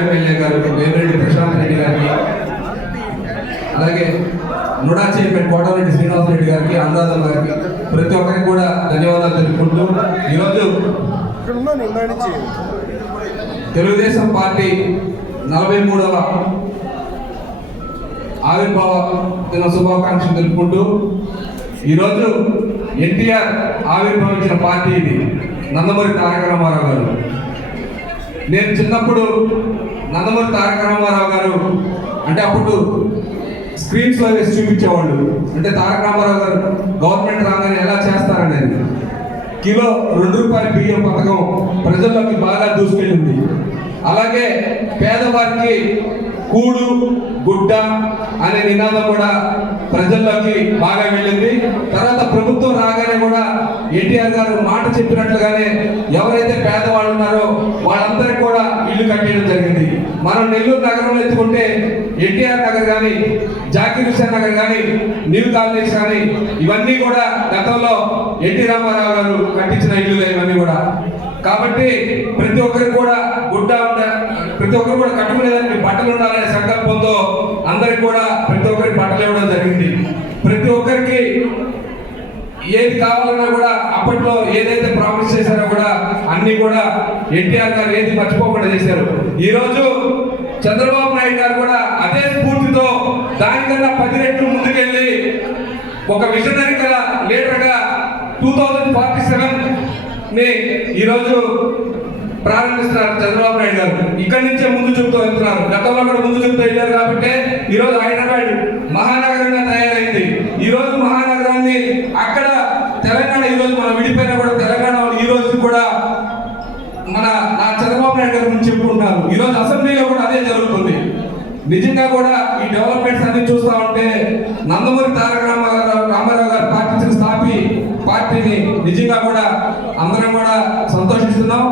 MLA గారు వేమిరెడ్డి ప్రశాంత్ రెడ్డి గారికి, అలాగే నుడా చైర్మన్ కోటరెడ్డి శ్రీనివాస్ రెడ్డి గారికి, అనురాధం గారికి, ప్రతి ఒక్కరికి కూడా ధన్యవాదాలు తెలుపుకుంటూ ఈరోజు తెలుగుదేశం పార్టీ 43వ ఆవిర్భావ దిన శుభాకాంక్షలు తెలుపుకుంటూ ఈరోజు ఎన్టీఆర్ ఆవిర్భవించిన పార్టీ ఇది నందమూరి తారక రామారావు గారు. నేను చిన్నప్పుడు నందమూరి తారక రామారావు గారు అంటే అప్పుడు స్క్రీన్స్ లో వేసి చూపించేవాళ్ళు. అంటే తారక రామారావు గారు గవర్నమెంట్ రాగానే ఎలా చేస్తారనేది. కిలో ₹2 బియ్యం పథకం ప్రజల్లోకి బాగా దూసుకెళ్ళింది. అలాగే పేదవారికి కూడు గుడ్డ అనే నినాదం కూడా ప్రజల్లోకి బాగా వెళ్ళింది. తర్వాత ప్రభుత్వం రాగానే కూడా ఎన్టీఆర్ గారు మాట చెప్పినట్లుగానే ఎవరైతే పేదవాళ్ళు ఉన్నారో వాళ్ళందరికీ కూడా ఇల్లు కట్టేయడం జరిగింది. మనం నెల్లూరు నగరంలో ఎత్తుకుంటే ఎన్టీఆర్ నగర్ కానీ, జాకీర్ హుస్సేన్ నగర్ కానీ, న్యూ కాలనీస్ కానీ ఇవన్నీ కూడా గతంలో ఎన్టీ రామారావు గారు కట్టించిన ఇల్లులే ఇవన్నీ కూడా. కాబట్టి ప్రతి ఒక్కరికి కూడా గుడ్డ ప్రతి ఒక్కరు కూడా కట్టుకునేదానికి బట్టలు ఉండాలనే సంకల్పంతో అందరికి కూడా ప్రతి ఒక్కరికి బట్టలు ఇవ్వడం జరిగింది. ప్రతి ఒక్కరికి ఏది కావాలన్నా కూడా అప్పట్లో ఏదైతే ప్రామిస్ చేశారో కూడా అన్ని కూడా ఎన్టీఆర్ గారు ఏది మర్చిపోకుండా చేశారు. ఈ రోజు చంద్రబాబు నాయుడు గారు కూడా అదే స్ఫూర్తితో దానికన్నా 10 రెట్లు ముందుకెళ్ళి ఒక విజనరీ గల లీడర్ గా 2047 ని ఈరోజు ప్రారంభిస్తున్నారు చంద్రబాబు నాయుడు గారు. ఇక్కడి నుంచే ముందు చూపుతూ వెళ్తున్నారు. గతంలో కూడా ముందు చూపుతూ వెళ్ళారు కాబట్టి ఈరోజు హైదరాబాద్ మహానగరంగా తయారైంది. ఈ రోజు మహానగరాన్ని అక్కడ తెలంగాణ ఈరోజు మనం విడిపోయినా కూడా తెలంగాణ ఈ రోజు కూడా నా చంద్రబాబు నాయుడు గారి గురించి చెప్పుకుంటున్నారు. ఈ రోజు అసెంబ్లీలో కూడా అదే జరుగుతుంది. నిజంగా కూడా ఈ డెవలప్మెంట్స్ అన్ని చూస్తా ఉంటే నందమూరి తారక రామారావు గారు పార్టీని నిజంగా కూడా అందరం కూడా సంతోషిస్తున్నాం.